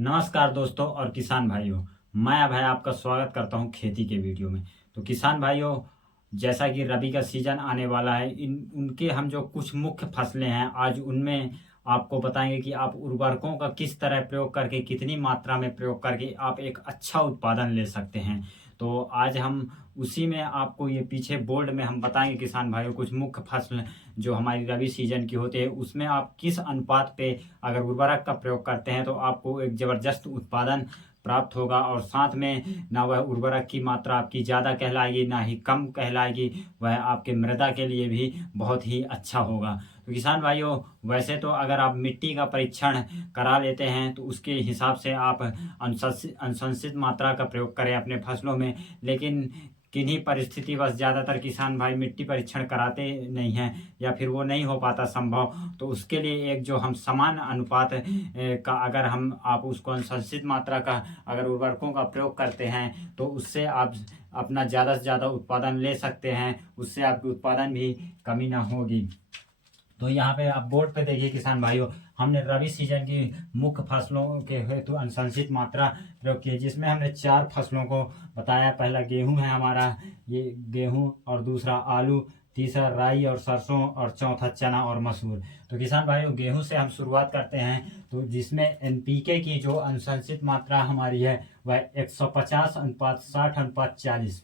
नमस्कार दोस्तों और किसान भाइयों। मैं भाई आपका स्वागत करता हूं खेती के वीडियो में। तो किसान भाइयों, जैसा कि रबी का सीजन आने वाला है, इन उनके हम जो कुछ मुख्य फसलें हैं आज उनमें आपको बताएंगे कि आप उर्वरकों का किस तरह प्रयोग करके, कितनी मात्रा में प्रयोग करके आप एक अच्छा उत्पादन ले सकते हैं। तो आज हम उसी में आपको ये पीछे बोर्ड में हम बताएंगे किसान भाइयों कुछ मुख्य फसल जो हमारी रबी सीजन की होती है, उसमें आप किस अनुपात पे अगर उर्वरक का प्रयोग करते हैं तो आपको एक जबरदस्त उत्पादन प्राप्त होगा। और साथ में ना वह उर्वरक की मात्रा आपकी ज़्यादा कहलाएगी ना ही कम कहलाएगी, वह आपके मृदा के लिए भी बहुत ही अच्छा होगा। तो किसान भाइयों, वैसे तो अगर आप मिट्टी का परीक्षण करा लेते हैं तो उसके हिसाब से आप अनुशंसित मात्रा का प्रयोग करें अपने फसलों में, लेकिन किन्हीं परिस्थितिवश ज़्यादातर किसान भाई मिट्टी परीक्षण कराते नहीं हैं या फिर वो नहीं हो पाता संभव। तो उसके लिए एक जो हम समान अनुपात का अगर हम आप उसको अनुशंसित मात्रा का अगर उर्वरकों का प्रयोग करते हैं तो उससे आप अपना ज़्यादा से ज़्यादा उत्पादन ले सकते हैं, उससे आपकी उत्पादन भी कमी ना होगी। तो यहाँ पे आप बोर्ड पे देखिए किसान भाइयों, हमने रबी सीजन की मुख्य फसलों के हेतु अनुशंसित मात्रा प्रयोग की है, जिसमें हमने 4 फसलों को बताया। पहला गेहूं है हमारा, ये गेहूं, और दूसरा आलू, तीसरा राई और सरसों, और चौथा चना और मसूर। तो किसान भाइयों, गेहूं से हम शुरुआत करते हैं। तो जिसमें एनपीके की जो अनुशंसित मात्रा हमारी है वह 150:60:40,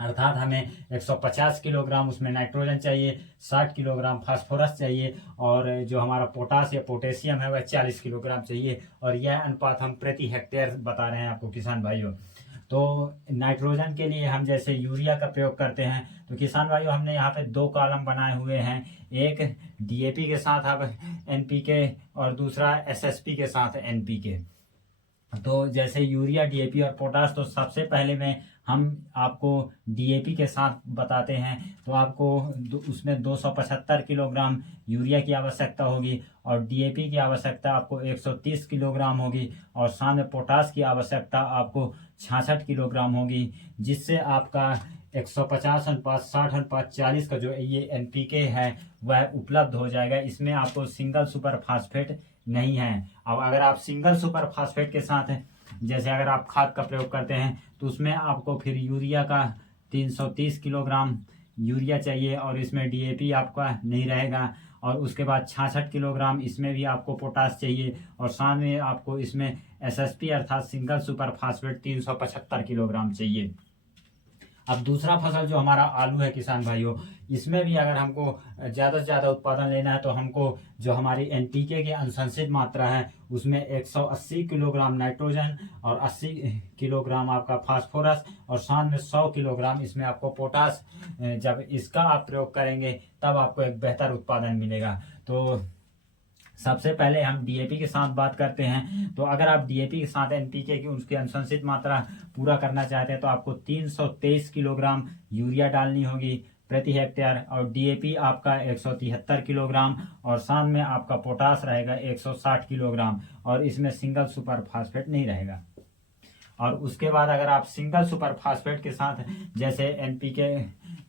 अर्थात हमें 150 किलोग्राम उसमें नाइट्रोजन चाहिए, 60 किलोग्राम फास्फोरस चाहिए, और जो हमारा पोटास या पोटेशियम है वह 40 किलोग्राम चाहिए। और यह अनुपात हम प्रति हेक्टेयर बता रहे हैं आपको किसान भाइयों। तो नाइट्रोजन के लिए हम जैसे यूरिया का प्रयोग करते हैं, तो किसान भाइयों हमने यहाँ पे 2 कॉलम बनाए हुए हैं, एक डीएपी के साथ अब एनपीके और दूसरा एसएसपी के साथ एनपीके। तो जैसे यूरिया, डीएपी और पोटास, तो सबसे पहले में हम आपको डीएपी के साथ बताते हैं। तो आपको उसमें 275 किलोग्राम यूरिया की आवश्यकता होगी, और डीएपी की आवश्यकता आपको 130 किलोग्राम होगी, और साथ में पोटास की आवश्यकता आपको 66 किलोग्राम होगी, जिससे आपका 150:60:40 का जो ये एनपीके है वह उपलब्ध हो जाएगा। इसमें आपको सिंगल सुपर फास्फेट नहीं है। अब अगर आप सिंगल सुपर फास्फेट के साथ जैसे अगर आप खाद का प्रयोग करते हैं तो उसमें आपको फिर यूरिया का 330 किलोग्राम यूरिया चाहिए, और इसमें डीएपी आपका नहीं रहेगा, और उसके बाद 66 किलोग्राम इसमें भी आपको पोटास चाहिए, और साथ में आपको इसमें एसएसपी अर्थात सिंगल सुपर फास्फेट 375 किलोग्राम चाहिए। अब दूसरा फसल जो हमारा आलू है किसान भाइयों, इसमें भी अगर हमको ज़्यादा से ज़्यादा उत्पादन लेना है तो हमको जो हमारी एनपीके की अनुशंसित मात्रा है उसमें 180 किलोग्राम नाइट्रोजन और 80 किलोग्राम आपका फास्फोरस, और साथ में 100 किलोग्राम इसमें आपको पोटास, जब इसका आप प्रयोग करेंगे तब आपको एक बेहतर उत्पादन मिलेगा। तो सबसे पहले हम डीएपी के साथ बात करते हैं। तो अगर आप डीएपी के साथ एनपीके की उसकी अनुशंसित मात्रा पूरा करना चाहते हैं तो आपको 323 किलोग्राम यूरिया डालनी होगी प्रति हेक्टेयर, और डीएपी आपका 173 किलोग्राम, और साथ में आपका पोटास रहेगा 160 किलोग्राम, और इसमें सिंगल सुपर फास्फेट नहीं रहेगा। और उसके बाद अगर आप सिंगल सुपर फास्फेट के साथ जैसे एनपीके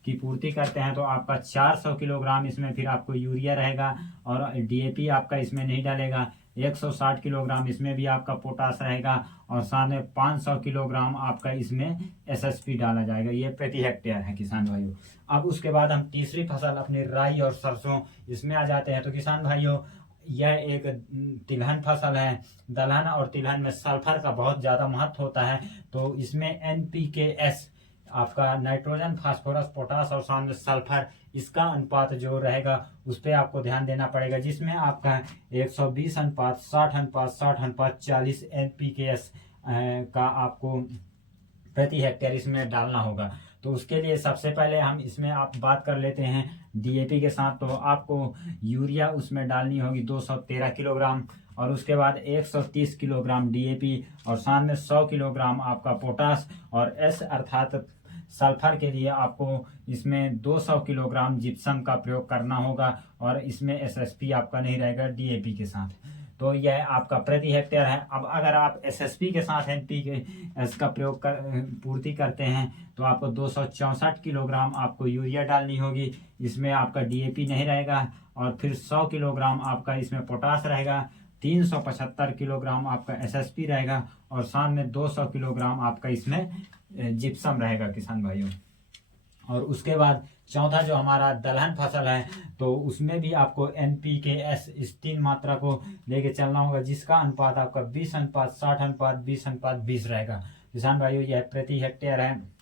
की पूर्ति करते हैं तो आपका 400 किलोग्राम इसमें फिर आपको यूरिया रहेगा, और डीएपी आपका इसमें नहीं डालेगा। 160 किलोग्राम इसमें भी आपका पोटास रहेगा, और साथ में 500 किलोग्राम आपका इसमें एसएसपी डाला जाएगा। ये प्रति हेक्टेयर है किसान भाइयों। अब उसके बाद हम तीसरी फसल अपनी राई और सरसों इसमें आ जाते हैं। तो किसान भाइयों, यह एक तिलहन फसल है। दलहन और तिलहन में सल्फर का बहुत ज़्यादा महत्व होता है। तो इसमें एनपीकेएस आपका नाइट्रोजन, फास्फोरस, पोटास और साथ में सल्फर, इसका अनुपात जो रहेगा उस पर आपको ध्यान देना पड़ेगा, जिसमें आपका 120:60:60:40 एनपीकेएस का आपको प्रति हेक्टेयर इसमें डालना होगा। तो उसके लिए सबसे पहले हम इसमें आप बात कर लेते हैं डीएपी के साथ। तो आपको यूरिया उसमें डालनी होगी 213 किलोग्राम, और उसके बाद 130 किलोग्राम डीएपी, और साथ में 100 किलोग्राम आपका पोटास, और एस अर्थात सल्फर के लिए आपको इसमें 200 किलोग्राम जिप्सम का प्रयोग करना होगा, और इसमें एसएसपी आपका नहीं रहेगा डीएपी के साथ। तो यह आपका प्रति हेक्टेयर है। अब अगर आप एसएसपी के साथ एनपीके इसका प्रयोग कर पूर्ति करते हैं तो आपको 264 किलोग्राम आपको यूरिया डालनी होगी, इसमें आपका डीएपी नहीं रहेगा, और फिर 100 किलोग्राम आपका इसमें पोटास रहेगा, 375 किलोग्राम आपका एसएसपी रहेगा और साथ में 200 किलोग्राम आपका इसमें जिप्सम रहेगा किसान भाइयों। और उसके बाद चौथा जो हमारा दलहन फसल है तो उसमें भी आपको NPK इस 3 मात्रा को लेके चलना होगा, जिसका अनुपात आपका 20:60:20:20 रहेगा किसान भाइयों। यह प्रति हेक्टेयर है।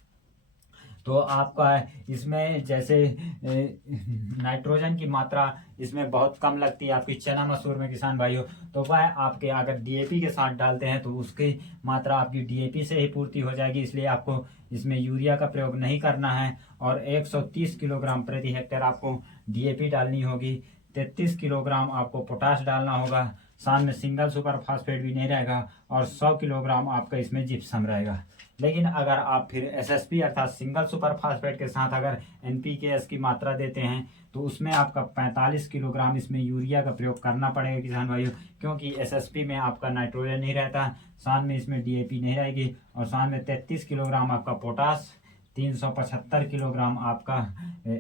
तो आपका इसमें जैसे नाइट्रोजन की मात्रा इसमें बहुत कम लगती है आपकी चना मसूर में किसान भाइयों, तो वह आपके अगर DAP के साथ डालते हैं तो उसकी मात्रा आपकी DAP से ही पूर्ति हो जाएगी, इसलिए आपको इसमें यूरिया का प्रयोग नहीं करना है। और 130 किलोग्राम प्रति हेक्टेयर आपको DAP डालनी होगी, 33 किलोग्राम आपको पोटाश डालना होगा, साथ में सिंगल सुपर फास्फेट भी नहीं रहेगा और 100 किलोग्राम आपका इसमें जिप्सम रहेगा। लेकिन अगर आप फिर SSP अर्थात सिंगल सुपर फास्फेट के साथ अगर NPK की मात्रा देते हैं तो उसमें आपका 45 किलोग्राम इसमें यूरिया का प्रयोग करना पड़ेगा किसान भाइयों, क्योंकि SSP में आपका नाइट्रोजन नहीं रहता, साथ में इसमें DAP नहीं रहेगी और साथ में 33 किलोग्राम आपका पोटाश, 375 किलोग्राम आपका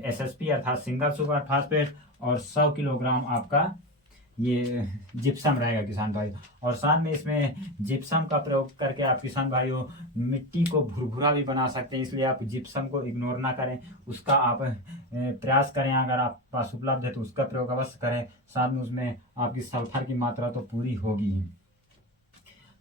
SSP अर्थात सिंगल सुपर फास्फेट और 100 किलोग्राम आपका ये जिप्सम रहेगा किसान भाई। और साथ में इसमें जिप्सम का प्रयोग करके आप किसान भाइयों मिट्टी को भुरभुरा भी बना सकते हैं, इसलिए आप जिप्सम को इग्नोर ना करें, उसका आप प्रयास करें। अगर आप पास उपलब्ध है तो उसका प्रयोग अवश्य करें, साथ में उसमें आपकी सल्फर की मात्रा तो पूरी होगी ही।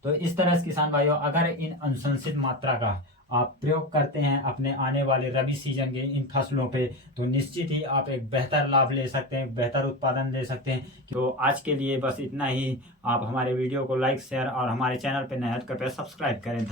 तो इस तरह से किसान भाइयों अगर इन अनुशंसित मात्रा का आप प्रयोग करते हैं अपने आने वाले रबी सीजन के इन फसलों पे तो निश्चित ही आप एक बेहतर लाभ ले सकते हैं, बेहतर उत्पादन ले सकते हैं। तो आज के लिए बस इतना ही। आप हमारे वीडियो को लाइक शेयर और हमारे चैनल पे नए हैं तो कृपया सब्सक्राइब करें।